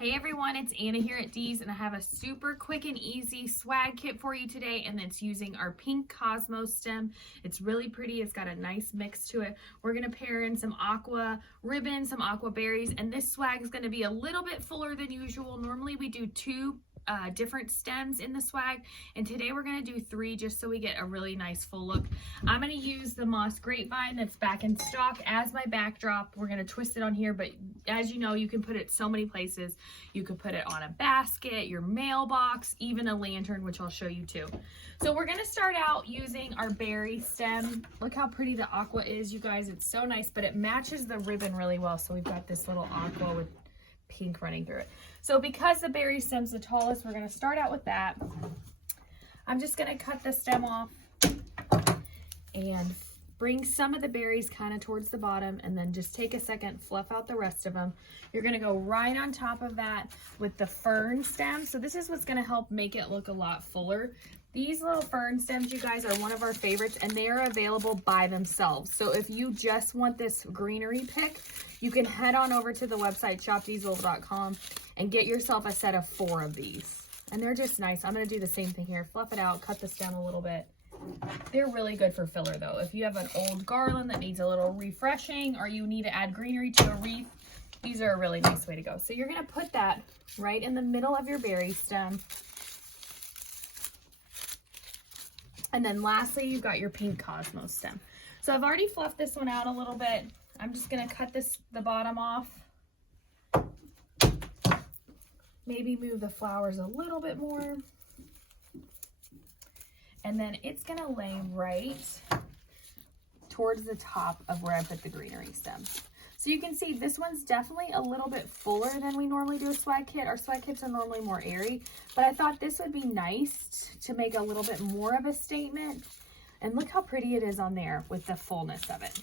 Hey everyone, it's Anna here at Dee's, and I have a super quick and easy swag kit for you today, and it's using our pink Cosmos stem. It's really pretty. It's got a nice mix to it. We're going to pair in some aqua ribbon, some aqua berries, and this swag is going to be a little bit fuller than usual. Normally we do two different stems in the swag, and today we're going to do 3 just so we get a really nice full look. I'm going to use the moss grapevine that's back in stock as my backdrop. We're going to twist it on here, but as you know, you can put it so many places. You could put it on a basket, your mailbox, even a lantern, which I'll show you too. So we're going to start out using our berry stem. Look how pretty the aqua is, you guys. It's so nice, but it matches the ribbon really well. So we've got this little aqua with pink running through it. So because the berry stem's the tallest, we're going to start out with that. I'm just going to cut the stem off and bring some of the berries kind of towards the bottom, and then just take a second, fluff out the rest of them. You're going to go right on top of that with the fern stem. So this is what's going to help make it look a lot fuller. These little fern stems, you guys, are one of our favorites, and they are available by themselves. So if you just want this greenery pick, you can head on over to the website shopdeeswool.com and get yourself a set of 4 of these. And they're just nice. I'm going to do the same thing here. Fluff it out, cut the stem a little bit. They're really good for filler though. If you have an old garland that needs a little refreshing, or you need to add greenery to a wreath, these are a really nice way to go. So you're going to put that right in the middle of your berry stem. And then lastly, you've got your pink Cosmos stem. So I've already fluffed this one out a little bit. I'm just going to cut the bottom off. Maybe move the flowers a little bit more. And then it's going to lay right towards the top of where I put the greenery stem. So you can see this one's definitely a little bit fuller than we normally do a swag kit. Our swag kits are normally more airy, but I thought this would be nice to make a little bit more of a statement. And look how pretty it is on there with the fullness of it.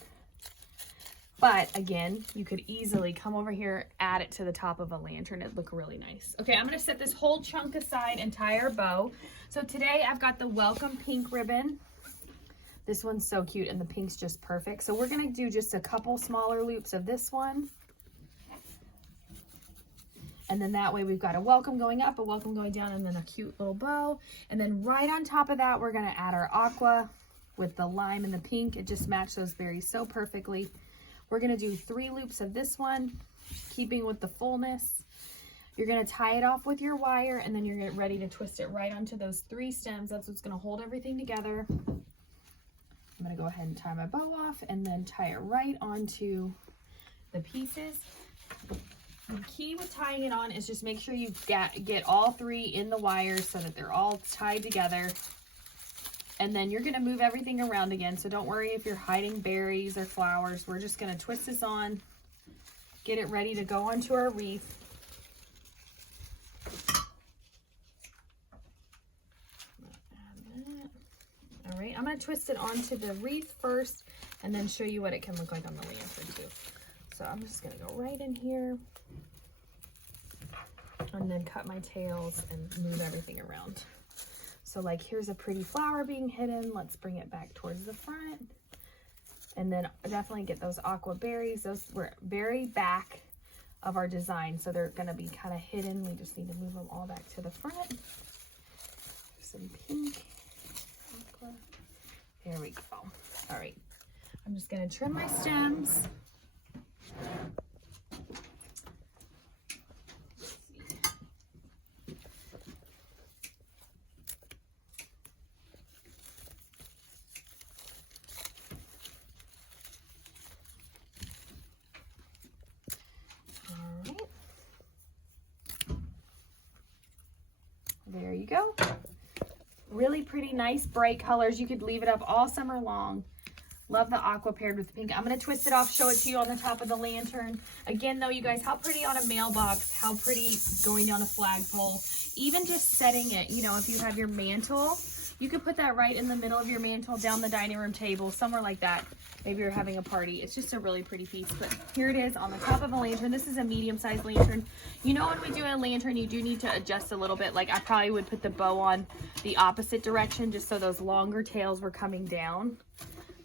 But again, you could easily come over here, add it to the top of a lantern. It'd look really nice. Okay, I'm going to set this whole chunk aside and tie our bow. So today I've got the welcome pink ribbon. This one's so cute, and the pink's just perfect. So we're going to do just a couple smaller loops of this one. And then that way we've got a welcome going up, a welcome going down, and then a cute little bow. And then right on top of that, we're going to add our aqua with the lime and the pink. It just matched those berries so perfectly. We're going to do 3 loops of this one, keeping with the fullness. You're going to tie it off with your wire, and then you're going to get ready to twist it right onto those 3 stems. That's what's going to hold everything together. I'm going to go ahead and tie my bow off and then tie it right onto the pieces. The key with tying it on is just make sure you get all 3 in the wire so that they're all tied together. And then you're going to move everything around again. So don't worry if you're hiding berries or flowers. We're just going to twist this on, get it ready to go onto our wreath. All right, I'm going to twist it onto the wreath first and then show you what it can look like on the lantern too. So I'm just going to go right in here and then cut my tails and move everything around. So like here's a pretty flower being hidden. Let's bring it back towards the front. And then definitely get those aqua berries. Those were very back of our design, so they're going to be kind of hidden. We just need to move them all back to the front. Some pink. There we go. All right, I'm just going to trim my stems. All right. There you go. Really pretty, nice, bright colors. You could leave it up all summer long. Love the aqua paired with the pink. I'm going to twist it off, show it to you on the top of the lantern. Again, though, you guys, how pretty on a mailbox, how pretty going down a flagpole. Even just setting it, you know, if you have your mantle, you could put that right in the middle of your mantle, down the dining room table, somewhere like that. Maybe you're having a party. It's just a really pretty piece. But here it is on the top of a lantern. This is a medium-sized lantern. You know, when we do a lantern, you do need to adjust a little bit. Like I probably would put the bow on the opposite direction just so those longer tails were coming down.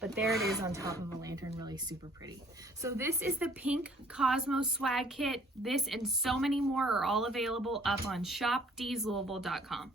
but there it is on top of a lantern, really super pretty. So this is the Pink Cosmos Swag Kit. This and so many more are all available up on shopdslouisville.com.